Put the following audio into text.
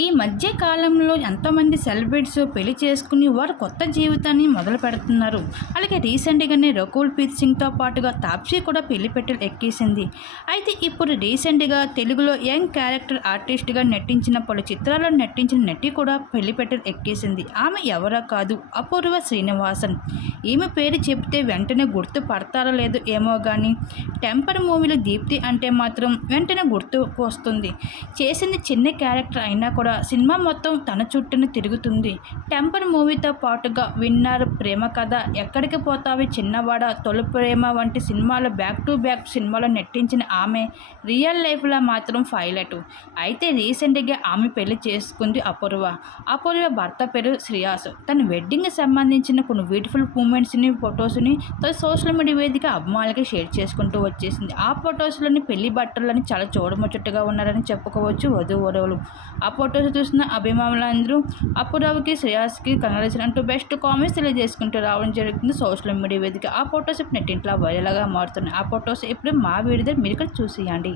ఈ మధ్య కాలంలో ఎంతోమంది సెలబ్రిటీస్ పెళ్ళి చేసుకుని వారు కొత్త జీవితాన్ని మొదలు పెడుతున్నారు. అలాగే రీసెంట్గానే రకుల్ ప్రీత్ సింగ్తో పాటుగా తాప్సీ కూడా పెళ్ళి పెట్టెలు ఎక్కేసింది. అయితే ఇప్పుడు రీసెంట్గా తెలుగులో యంగ్ క్యారెక్టర్ ఆర్టిస్ట్గా నటించిన పలు చిత్రాల్లో నటించిన నటి కూడా పెళ్ళి పెట్టెలు ఎక్కేసింది. ఆమె ఎవరో కాదు అపూర్వ శ్రీనివాసన్. ఈమె పేరు చెప్తే వెంటనే గుర్తు పడతారో లేదో ఏమో కానీ టెంపర్ మూవీలో దీప్తి అంటే మాత్రం వెంటనే గుర్తుకు వస్తుంది చేసింది చిన్న క్యారెక్టర్ అయినా కూడా సినిమా మొత్తం తన చుట్టూనే తిరుగుతుంది. టెంపర్ మూవీతో పాటుగా విన్నర్ ప్రేమ కథ ఎక్కడికి పోతావి చిన్నవాడ తొలి ప్రేమ వంటి సినిమాలు బ్యాక్ టు బ్యాక్ సినిమాలో నటించిన ఆమె రియల్ లైఫ్లో మాత్రం ఫైలట్ అయితే రీసెంట్గా ఆమె పెళ్ళి చేసుకుంది అపూర్వ. అపూర్వ భర్త పేరు శ్రియాస్. తన వెడ్డింగ్కి సంబంధించిన కొన్ని బ్యూటిఫుల్ మూమెంట్స్ని ఫొటోస్ని తన సోషల్ మీడియా వేదిక అభిమానులకి షేర్ చేసుకుంటూ వచ్చేసింది. ఆ ఫొటోస్లోని పెళ్ళి బట్టలని చాలా చూడముచ్చట్టుగా ఉన్నారని చెప్పుకోవచ్చు వధువరువులు ఆ ఫొటోస్ చూసిన అభిమానులందరూ అప్పురావుకి శ్రేయాస్కి కంగ్రాచులేషన్ అంటూ బెస్ట్ కామెంట్స్ తెలియజేసుకుంటూ రావడం జరుగుతుంది. సోషల్ మీడియా వేదిక ఆ ఫొటోస్ ఇప్పుడు నెట్టింట్లో వైరల్గా మారుతున్నాయి. ఆ ఫొటోస్ ఇప్పుడు మా వీడియో మీరు ఇక్కడ చూసేయండి.